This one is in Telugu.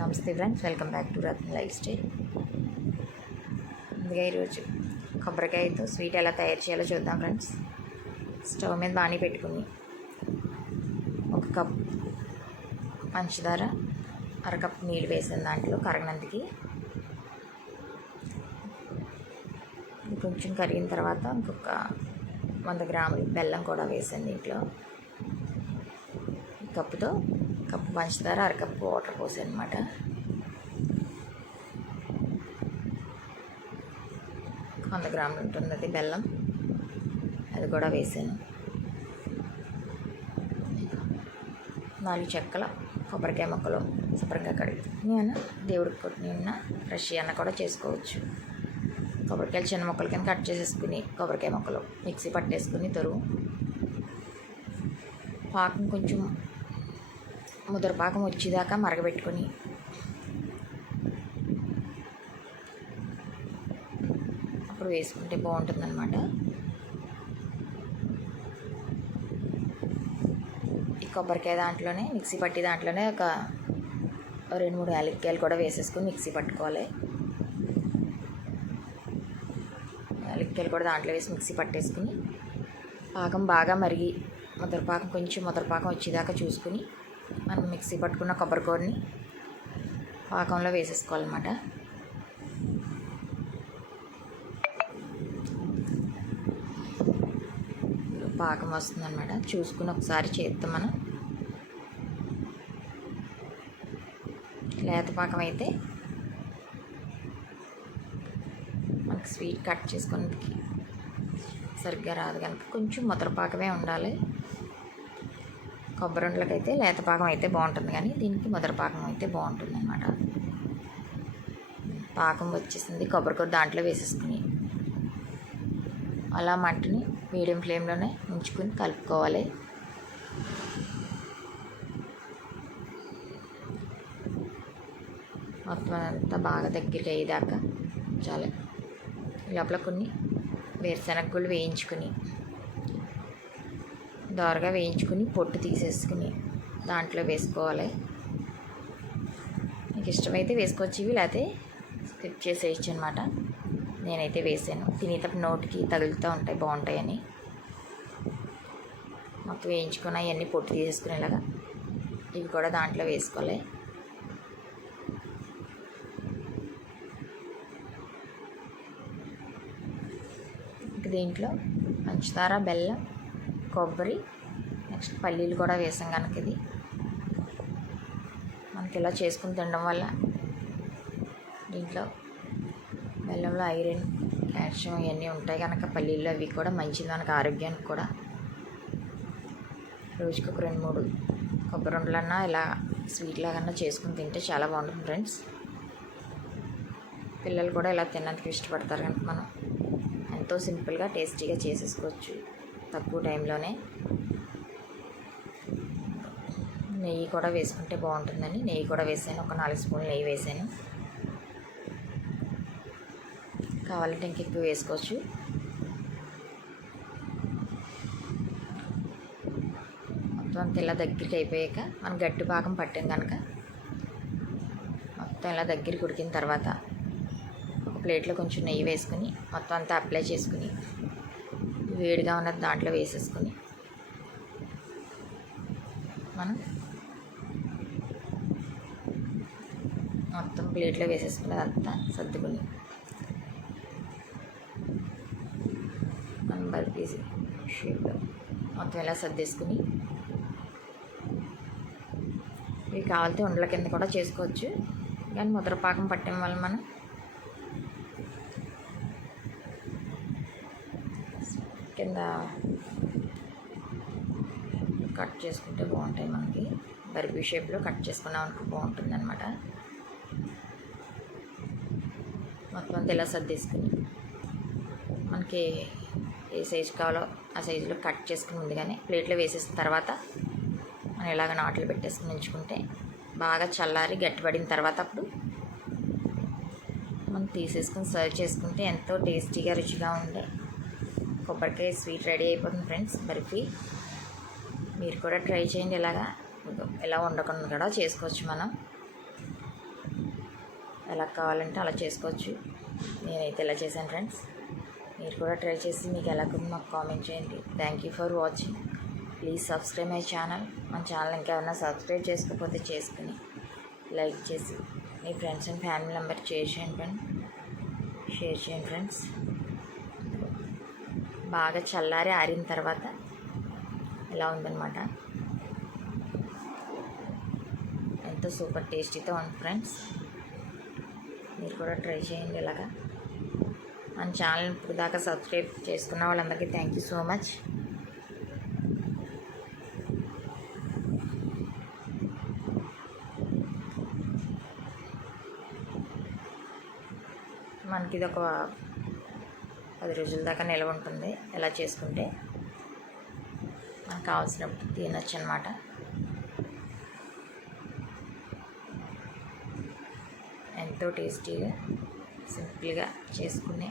నమస్తే friends, welcome back to Ratna life style. ముందుగా ఈరోజు కొబ్బరికాయతో స్వీట్ ఎలా తయారు చేయాలో చూద్దాం ఫ్రెండ్స్. స్టవ్ మీద బాణీ పెట్టుకుని 1 కప్ పంచదార, 1/2 కప్ నీళ్ళు వేసిన దాంట్లో కరగనందుకి కొంచెం కరిగిన తర్వాత ఇంకొక 100 గ్రాములు బెల్లం కూడా వేసాను. దీంట్లో కప్పుతో కప్పు పంచదార, 1/2 కప్పు వాటర్ పోసాను అనమాట. ఒక 100 గ్రాములు ఉంటుంది అది బెల్లం, అది కూడా వేసాను. 4 చెక్కల కొబ్బరికాయ ముక్కలు శుభ్రంగా కడిగి దేవుడికి కొట్టిన ఫ్రెష్ అన్న కూడా చేసుకోవచ్చు. కొబ్బరికాయలు చిన్న ముక్కల కింద కట్ చేసేసుకుని కొబ్బరికాయ ముక్కలు మిక్సీ పట్టేసుకుని తరువు పాకం కొంచెం ముదరపాకం వచ్చేదాకా మరగబెట్టుకొని అప్పుడు వేసుకుంటే బాగుంటుందన్నమాట. ఈ కొబ్బరికాయ దాంట్లోనే మిక్సీ పట్టి దాంట్లోనే ఒక 2-3 యాలక్కాయలు కూడా వేసేసుకొని మిక్సీ పట్టుకోవాలి. యాలక్కాయలు కూడా దాంట్లో వేసి మిక్సీ పట్టేసుకుని పాకం బాగా మరిగి ముదరపాకం కొంచెం ముదరపాకం వచ్చేదాకా చూసుకుని మనం మిక్సీ పట్టుకున్న కొబ్బరికూరని పాకంలో వేసేసుకోవాలన్నమాట. పాకం వస్తుందన్నమాట. చూసుకుని ఒకసారి చేస్తాం మనం. లేత పాకం అయితే మనకి స్వీట్ కట్ చేసుకునేందుకు సరిగ్గా రాదు కనుక కొంచెం ముదరపాకమే ఉండాలి. కొబ్బరి ఉండలకైతే లేత పాకం అయితే బాగుంటుంది, కానీ దీనికి ముదరపాకం అయితే బాగుంటుంది అన్నమాట. పాకం వచ్చేసింది. కొబ్బరికూర దాంట్లో వేసేసుకుని అలా మంటని మీడియం ఫ్లేమ్లోనే ఉంచుకుని కలుపుకోవాలి. మొత్తం అంతా బాగా దగ్గరికి అయ్యేదాకా చాలా. లోపల కొన్ని వేరుశనగ గుళ్ళు వేయించుకుని దోరగా వేయించుకుని పొట్టు తీసేసుకుని దాంట్లో వేసుకోవాలి. మీకు ఇష్టమైతే వేసుకోవచ్చు, ఇవి లేకపోతే స్కిప్ చేసేయచ్చు అనమాట. నేనైతే వేసాను. తినేటప్పుడు నోటికి తగులుతూ ఉంటాయి, బాగుంటాయని. మొత్తం వేయించుకుని అవన్నీ పొట్టు తీసేసుకునేలాగా ఇవి కూడా దాంట్లో వేసుకోవాలి. దీంట్లో పంచదార, బెల్లం, కొబ్బరి, నెక్స్ట్ పల్లీలు కూడా వేసాం కనుక ఇది మనకి ఇలా చేసుకుని తినడం వల్ల దీంట్లో బెల్లంలో ఐరన్, కాల్షియం ఇవన్నీ ఉంటాయి కనుక పల్లీలు అవి కూడా మంచిది మనకు ఆరోగ్యానికి కూడా. రోజుకి ఒక 2-3 కొబ్బరి ఉండలన్నా ఇలా స్వీట్ లాగన్నా చేసుకుని తింటే చాలా బాగుంటుంది ఫ్రెండ్స్. పిల్లలు కూడా ఇలా తినడానికి ఇష్టపడతారు కనుక మనం ఎంతో సింపుల్గా టేస్టీగా చేసేసుకోవచ్చు తక్కువ టైంలోనే. నెయ్యి కూడా వేసుకుంటే బాగుంటుందని నెయ్యి కూడా వేసాను. ఒక 4 స్పూన్లు నెయ్యి వేసాను. కావాలంటే ఇంక ఎక్కువ వేసుకోవచ్చు. మొత్తం అంతా ఇలా దగ్గరికి అయిపోయాక మనం గట్టి పాకం పట్టాం కనుక మొత్తం ఇలా దగ్గరికి ఉడికిన తర్వాత ఒక ప్లేట్లో కొంచెం నెయ్యి వేసుకుని మొత్తం అంతా అప్లై చేసుకుని వేడిగా ఉన్నది దాంట్లో వేసేసుకుని మనం మొత్తం ప్లేట్లో వేసేసుకుని అదంతా సర్దుకుని మనం బర్ఫీ షేప్లో మొత్తం ఇలా సర్దేసుకుని ఇవి కావాలితే ఉండల కింద కూడా చేసుకోవచ్చు, కానీ ముద్రపాకం పట్టడం వల్ల మనం కింద కట్ చేసుకుంటే బాగుంటాయి. మనకి బర్బీ షేప్లో కట్ చేసుకున్నాం అనుకో బాగుంటుంది అనమాట. మొత్తం అంతా ఇలా సర్దేసుకుని మనకి ఏ సైజు కావాలో ఆ సైజులో కట్ చేసుకుని ముందుగానే ప్లేట్లో వేసేసిన తర్వాత మనం ఇలాగ నాట్లు పెట్టేసుకుని ఉంచుకుంటే బాగా చల్లారి గట్టిపడిన తర్వాత అప్పుడు మనం తీసేసుకుని సర్వ్ చేసుకుంటే ఎంతో టేస్టీగా రుచిగా ఉండే కొబ్బరికాయ స్వీట్ రెడీ అయిపోతుంది ఫ్రెండ్స్. బర్ఫీ మీరు కూడా ట్రై చేయండి. ఇలా ఉండకుండా కూడా చేసుకోవచ్చు మనం. ఎలా కావాలంటే అలా చేసుకోవచ్చు. నేనైతే ఇలా చేశాను ఫ్రెండ్స్. మీరు కూడా ట్రై చేసి మీకు ఎలా ఉందో మాకు కామెంట్ చేయండి. Thank you for watching. Please subscribe my channel. మన ఛానల్ ఇంకేమన్నా సబ్స్క్రైబ్ చేసుకోకపోతే చేసుకుని లైక్ చేసి మీ friends and family member share చేయండి ఫ్రెండ్స్. బాగా చల్లారి ఆరిన తర్వాత ఇలా ఉందన్నమాట. ఎంతో సూపర్ టేస్టీతో ఉంది ఫ్రెండ్స్. మీరు కూడా ట్రై చేయండి ఇలాగా. మన ఛానల్ ఇప్పుడు దాకా సబ్స్క్రైబ్ చేసుకున్న వాళ్ళందరికీ థ్యాంక్ యూ సో మచ్. మనకి ఇది ఒక 10 రోజుల దాకా నిల్వ ఉంటుంది. ఎలా చేసుకుంటే మనకు కావాల్సినప్పుడు తినొచ్చు అన్నమాట. ఎంతో టేస్టీగా సింపుల్గా చేసుకునే